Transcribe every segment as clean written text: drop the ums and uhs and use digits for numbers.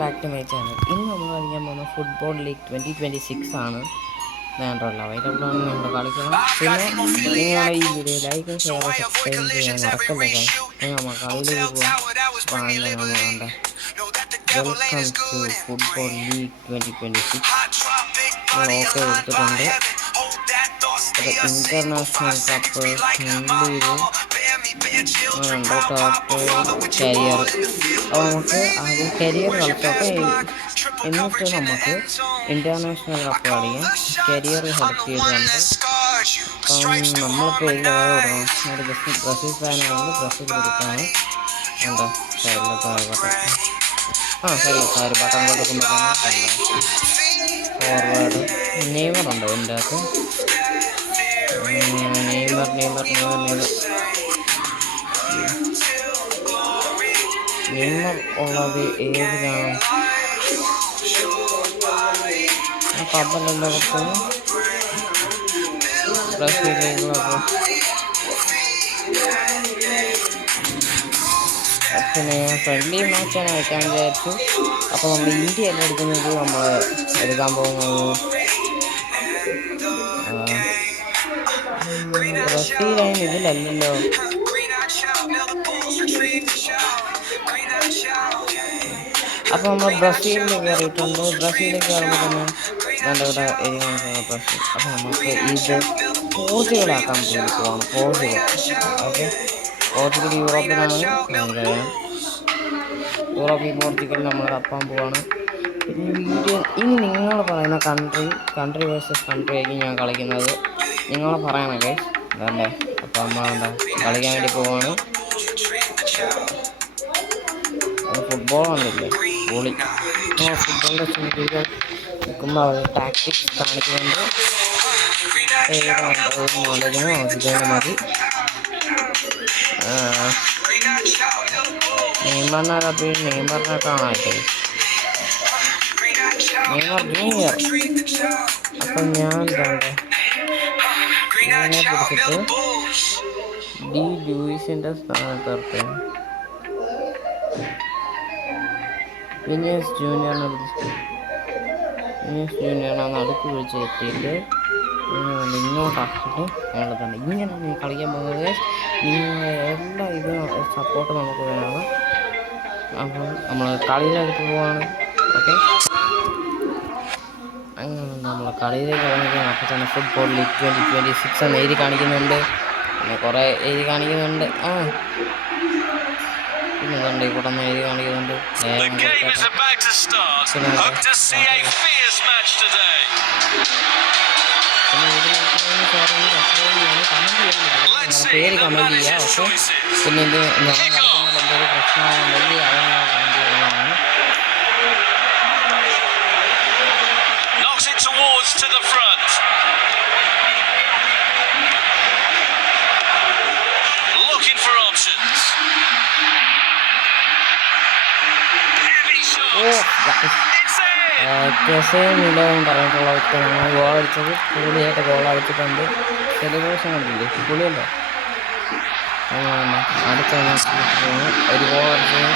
Back to my channel. ഇന്ന് നമ്മൾ കളിക്കാൻ പോകുന്ന ഫുട്ബോൾ ലീഗ് 2026 ആണ്. വേണ്ടല്ലോ അവൈലബിൾ ആണ്, നിങ്ങൾ കളിക്കണം. പിന്നെ നിങ്ങളുടെ ഈ വീഡിയോ ലൈക്കും ഷെയറും സബ്സ്ക്രൈബും ചെയ്യാൻ മറക്കല്ലേ. നമ്മൾ കളിയിലേക്ക് പോകാം. വേണ്ട വെൽക്കം ടു ഫുട്ബോൾ ലീഗ് 2026. നമ്മൾ ഓക്കെ കൊടുത്തിട്ടുണ്ട്. അത് ഇന്റർനാഷണൽ കപ്പ്, കരിയർ. അപ്പോൾ നമുക്ക് ആദ്യം കരിയർ കളിച്ചോട്ടെ, എന്നിട്ട് നമുക്ക് ഇന്റർനാഷണൽ കപ്പ് കളിക്കാം. കരിയർ സെലക്ട് ചെയ്തിട്ടുണ്ട്. അപ്പം നമ്മളിപ്പോൾ ഇതിൽ കൊടുക്കണം. ഒരു ബ്രസീൽ ഫാനാണെങ്കിൽ ബ്രസീൽ കൊടുക്കുകയാണ്. എന്താ സൈഡിലൊക്കെ ബട്ടൺ, സൈഡിൽ ബട്ടൺ കൊടുക്കുമ്പോൾ ഫോർവേഡ് നെയ്മറുണ്ട് ഇതിൻ്റെ അകത്ത്. നെയ്മർ ഉള്ളത് ഏതിലാണ്? പബ്ബല്ലല്ലോ കൊടുത്തത് ബ്രസീലിലേക്കുള്ളത്. പിന്നെ ഫ്രണ്ട്ലി മാച്ചാണ് വെക്കാൻ വിചാരിച്ചു. അപ്പോൾ നമ്മൾ ഇന്ത്യയല്ല എടുക്കുന്നത്, നമ്മൾ എടുക്കാൻ പോകുന്നത് ബ്രസീലായി. ഇതിലല്ലല്ലോ. അപ്പോൾ നമ്മൾ ബ്രസീലിൽ കയറിയിട്ടുണ്ട്. ബ്രസീലിൽ കയറുമ്പോൾ തന്നെ ഇവിടെ എഴുതാനുള്ള ബ്രസീൽ. അപ്പോൾ നമുക്ക് ഇത് പോർച്ചുഗലാക്കാൻ പോവാണ്. പോർച്ചുഗൽ. ഓക്കെ, പോർച്ചുഗൽ യൂറോപ്പിലാണ്. യൂറോപ്പിൽ പോർച്ചുഗൽ നമ്മൾ തപ്പാൻ പോവാണ്. പിന്നെ വീഡിയോ ഇനി നിങ്ങൾ പറയുന്ന കൺട്രി വേഴ്സസ് കൺട്രി ആയിരിക്കും ഞാൻ കളിക്കുന്നത്. നിങ്ങൾ പറയണേ അതല്ലേ. അപ്പോൾ നമ്മളെന്താ കളിക്കാൻ വേണ്ടി പോവാണ്. ഫുട്ബോൾ വന്നില്ലേ, പൊളി. ഫുട്ബോളിൻ്റെ സീരീസ് നിൽക്കുമ്പോൾ അവർ ടാക്ടിക്സ് കാണിക്കുന്നുണ്ട്. നോളജിന് മതി. നെയ്മറിനെ കാണാറ്റെ, നെയ്മർ ജൂനിയർ. അപ്പം ഞാൻ ഇതാണ്ട് ഇതിനെ പിടിച്ചിട്ട് ഡി ലൂയിസിൻ്റെ സ്ഥാനത്ത് വിനീഷ്യസ് ജൂനിയറിനെ നടുക്ക് വിളിച്ച് എത്തിയിട്ട് ഇങ്ങോട്ടാക്കിയിട്ട് വേണ്ടതാണ്. ഇങ്ങനെ നീ കളിക്കാൻ പോകുന്നത്. നിങ്ങളുടെ എല്ലാ ഇതും സപ്പോർട്ട് നമുക്ക് വേണം. അപ്പം നമ്മൾ കളിയിലേക്ക് പോവാണ്. ഓക്കെ, അങ്ങനെ നമ്മൾ കളിയിലേക്ക് ഇറങ്ങിക്കാൻ. അപ്പോൾ തന്നെ ഫുട്ബോൾ ലീഗ് 2026 എന്ന് എഴുതി കാണിക്കുന്നുണ്ട്. പിന്നെ കുറേ എഴുതി കാണിക്കുന്നുണ്ട്. പിന്നെ ഇതുണ്ട്, ഇവിടെ നിന്ന് എഴുതി കാണിക്കുന്നുണ്ട്. പേര് കമൻറ്റ് ചെയ്യുക. ഓക്കെ, പിന്നെ ഇത് ഞാൻ കളിക്കുന്നത് എന്തൊരു പ്രശ്നമാണെന്നുണ്ടെങ്കിൽ അത് ഞാൻ കമൻറ്റ് ചെയ്യുന്നതാണ്. മിലോന്ന് പറഞ്ഞിട്ടുള്ള വ്യക്തിയാണ് ഗോൾ അടിച്ചത്. പുള്ളിയായിട്ട് ഗോൾ അടിച്ചിട്ടുണ്ട്. സെലിബ്രേഷൻ കണ്ടില്ലേ, പുള്ളിയല്ലോ. അടുത്ത ഒരു ഗോൾ അടിച്ചത്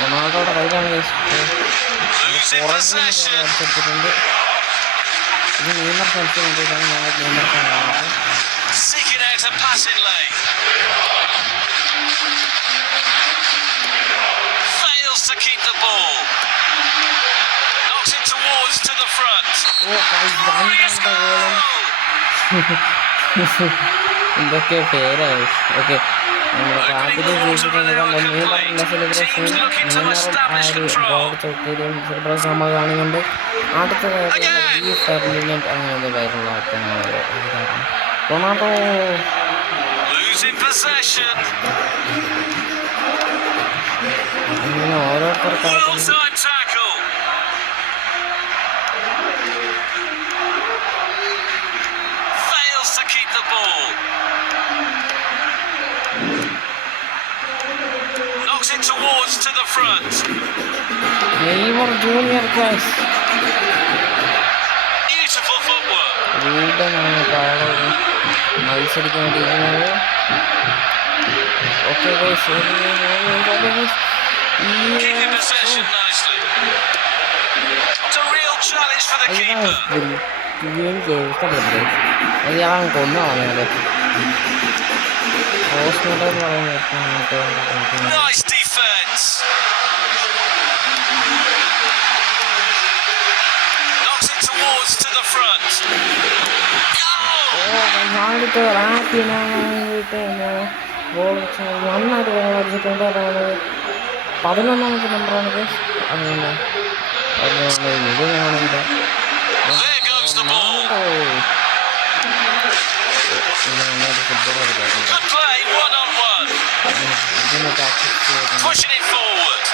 റൊണാൾഡോയുടെ കയ്യിലാണ്. അടിച്ചെടുത്തിട്ടുണ്ട്. ഇത് നെയ്മർ ഫാൻസിന് വേണ്ടിയിട്ടാണ്. ഞങ്ങൾ നെയ്മർ ഫാനാണ്. എന്തൊക്കെയോ പേരായി. ഓക്കെ, നമ്മൾ ആദ്യത്തെ നെയ്മറിൻ്റെ സെലിബ്രേഷൻ, നെയ്മറും ആ ഒരു ഗോൾ ചോക്കിയും സെലിബ്രേഷൻ നമ്മൾ കാണുന്നുണ്ട്. അടുത്തതായിട്ട് ഈ ഫെർഡിനൻഡ് അങ്ങനെ പേരുള്ള ആൾക്കാരാണ് റൊണാൾഡോ. അങ്ങനെ ഓരോരുത്തർക്കായിട്ട് നെയ്മർ ജൂനിയർ ഗൈസ് വീടാണ് മത്സരിക്കാൻ വേണ്ടിയിരിക്കുന്നത്. Okay guys, challenge for the അയ്യോ keeper. എനിക്ക് ഇഷ്ടപ്പെട്ടു. അത് ഞാൻ കൊന്നു കളഞ്ഞത്. ഹോസ്പിറ്റൽ എന്ന് പറയുന്നത് Nice defense. Knocks it towards to the front. ഞാനിട്ട് റാപ്പിനായിട്ട് ഗോൾ നന്നായിട്ട് ഗോൾ അടിച്ചിട്ടുണ്ട്. അതാണ് 11ാമത്തെ നമ്പറാണ്. അതുകൊണ്ട് ഇത് ഞാനുണ്ട്. There goes the ball. Football കളിക്കാറുണ്ട്. Good play, 1-on-1. Pushing it forward.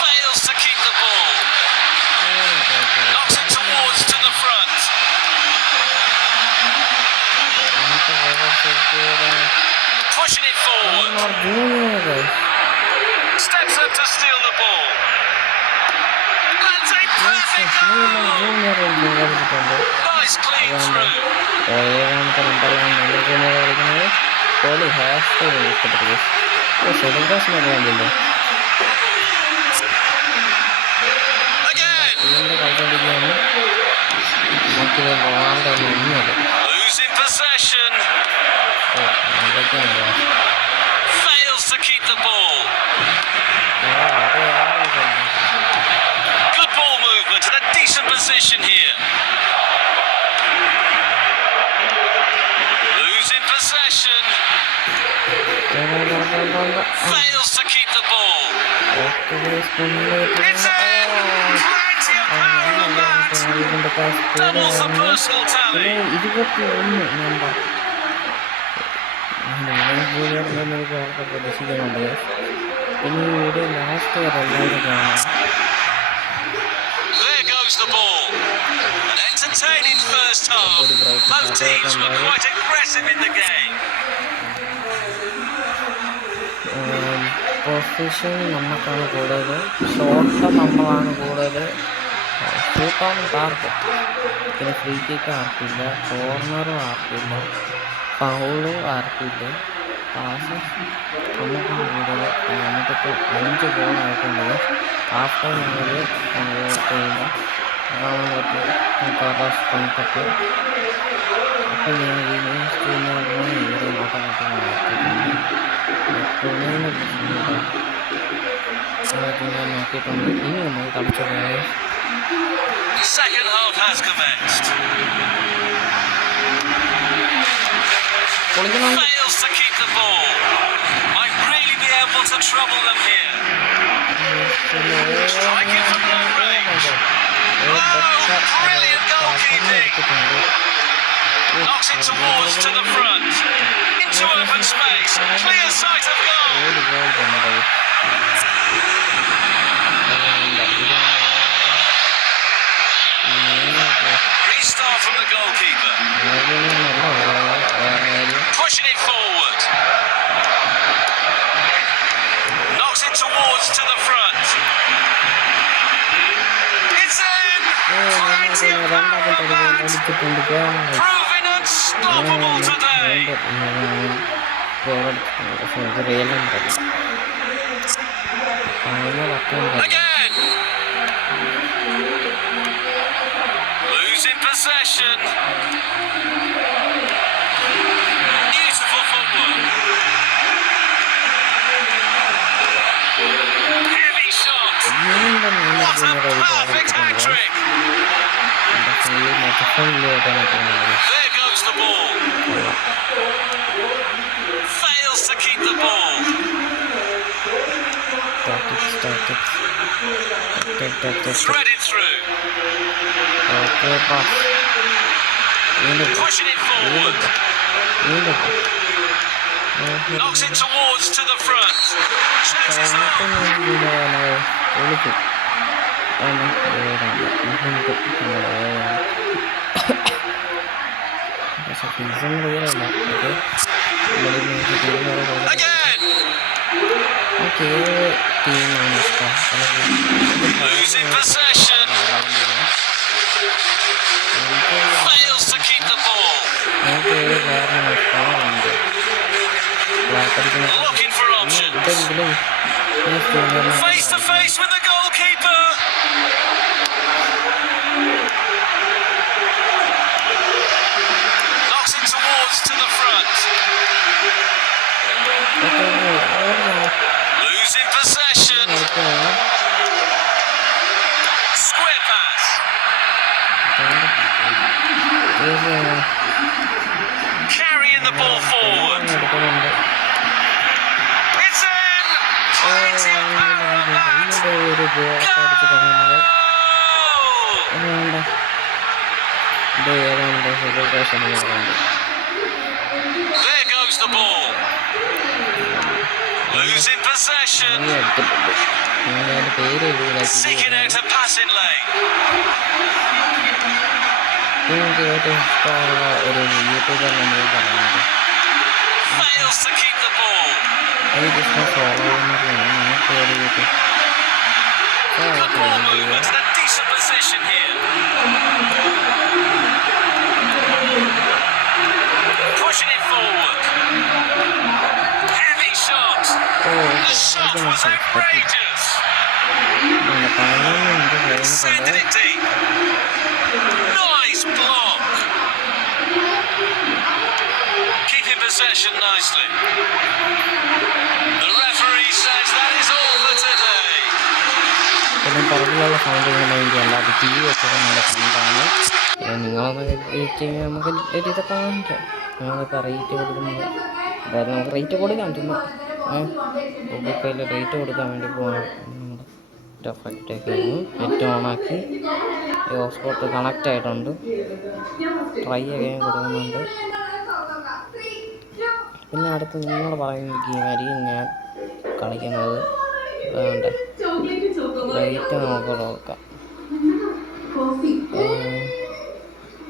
Fails to keep the ball. Knocks it towards to the front. Pushing it forward. Steps up to steal the ball. That's a perfect goal. Nice clean through. 7ാമത്തെ നമ്പറിലാണ് നല്ല junior കളിക്കുന്നത്. Kohli hair style ഇഷ്ടപ്പെട്ടു. സെലിബ്രേഷനൊക്കെ കണ്ടില്ലേ? ഇതിൻ്റെ കളിച്ചോണ്ടിരിക്കുകയാണ്. നമുക്കിത് Ronaldo ഒന്നുമില്ല. Losing possession. അതൊക്കെയാണ്. Fails to keep the ball. Good ball movement and a decent position here. Losing possession. Fails to keep the ball. It's in. Plenty of power on that. Doubles the personal tally. 21 number പ്രതീക്ഷിക്കുന്നുണ്ട്. പിന്നെ ഈ video last വരെ എല്ലാവരും കാണാം. There goes the ball. An entertaining first half. Both teams were quite aggressive in the game. Position നമുക്കാണ് കൂടുതൽ, shot നമ്മളാണ് കൂടുതൽ, ഷൂട്ടാണ് ടാർഗറ്റ്. പിന്നെ ഫ്രീ കിക്ക് ആർക്കില്ല, കോർണറും ആർക്കില്ല, ഫൗളും ആർക്കില്ല, പാസ് നമുക്കാണ് കൂടുതൽ. നമുക്കിപ്പോൾ 5 ഗോളായിട്ടുണ്ട്. ഹാഫ് ടൈം ആണെങ്കിൽ ചെയ്യുമ്പോൾ കാണാൻ പറ്റും നമുക്ക് സ്ട്രെങ്ത്തൊക്കെ. അപ്പോൾ ഞാൻ ഈ മെയിൻ സ്ക്രീനിൽ ഇവിടെ ഓട്ടോമാറ്റിക്കാണ് ഞാൻ നോക്കിയിട്ടുണ്ട്. ഇനി നമ്മൾ കളിച്ചു പോയാൽ Second half has commenced. Fails to keep the ball. Might really be able to trouble them here. Striking from long range. Oh, brilliant goalkeeping. Knocks it towards to the front. Into open space. Clear sight of goal. Restart from the goalkeeper. Pushing it forward. Knocks it towards to the front. It's in. Plenty of power on that. Proving unstoppable today. Again. Losing possession. Beautiful footwork. Heavy shot. What a perfect hat-trick. There goes the ball. Fails to keep the ball. Threaded through. Pushing it forward. Knocks it towards to the front. Chances are. Again. Losing possession. Fails to keep the ball. Looking for options. Face to face with the goalkeeper. Okay ഓടണം. Losing possession. കളിക്കുകയാണ്. Square pass. തീർച്ചയായും Carrying the ball forward. എടുക്കുന്നുണ്ട്. It's in. Plenty of power on that. ഒരു ഗോളൊക്കെ അടിച്ചിട്ടാണ് നമ്മൾ Goal. വേണ്ട ഇത് ഏതാണ്ട് celebration നടക്കുന്നുണ്ട്. There goes the ball. Losing possession. എടുത്തിട്ടുണ്ട്. അതിൻ്റെ പേര് Seeking out a passing lane. എനിക്ക് ഏറ്റവും ഇഷ്ടമുള്ള ഒരു യൂട്യൂബർ നമ്മൾ പറയുന്നത് Fails to keep the ball. എനിക്ക് ഇഷ്ടം ഫോളോ ചെയ്യുന്നതാണ്. നമുക്ക് ഒരു YouTube Good ball movement and a decent position here. Pushing it forward. Heavy shot. The shot was outrageous. Sending it deep. Nice block. Keeping possession nicely. The referee says that is all for today. പിന്നെ പുറകിലുള്ള sound ഇങ്ങനെ വേണ്ടിയല്ല, അത് T V വെച്ചത് നല്ല സൗണ്ടാണ്. നിങ്ങളൊന്ന് rate നമുക്ക് ഇതൊക്കെ കാണിക്കാം. ഞങ്ങളിപ്പോൾ റേറ്റ് കൊടുക്കുന്നത് അതായത് നമുക്ക് റേറ്റ് കൊടുക്കാം. ചുമ്മാ ഗൂഗിൾ പേയിൽ റേറ്റ് കൊടുക്കാൻ വേണ്ടി പോകാൻ നമ്മുടെ എഫക്റ്റൊക്കെ നെറ്റ് ഓണാക്കി ഹോട്ട്സ്പോട്ട് കണക്റ്റ് ആയിട്ടുണ്ട്. ട്രൈ ചെയ്യാൻ കൊടുക്കുന്നുണ്ട്. പിന്നെ അടുത്ത് നിങ്ങൾ പറയുന്ന ഗെയിമായിരിക്കും ഞാൻ കളിക്കുന്നത്. വേണ്ട റേറ്റ് നമുക്ക് നോക്കാം.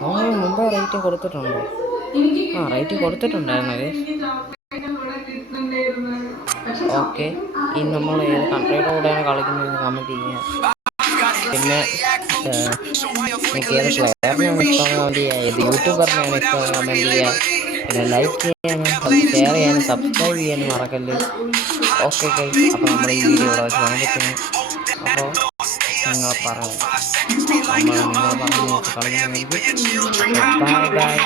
നമ്മൾ മുമ്പേ റേറ്റ് കൊടുത്തിട്ടുണ്ടോ? റേറ്റ് കൊടുത്തിട്ടുണ്ടായിരുന്നു. ഓക്കെ, ഇനി നമ്മൾ ഏത് കൺട്രിയുടെ കൂടെയാണ് കളിക്കുന്നതെന്ന് കമൻറ്റ് ചെയ്യുക. പിന്നെ എനിക്ക് ഏത് പ്ലെയറിനാണ് ഇഷ്ടം കമൻറ്റ് ചെയ്യുക, ഏത് യൂട്യൂബറിനാണ് ഇഷ്ടം കമൻറ്റ് ചെയ്യുക. പിന്നെ ലൈക്ക് ചെയ്യാനും ഷെയർ ചെയ്യാനും സബ്സ്ക്രൈബ് ചെയ്യാനും മറക്കല്ല്. ഓക്കെ ഗൈസ്, അപ്പോൾ നമ്മൾ ഈ വീഡിയോ ഇവിടെ വെച്ച് കാണിക്കുന്നു. അപ്പോൾ നിങ്ങൾ പറഞ്ഞു കളിക്കുന്നതായിരിക്കും. Bye bye.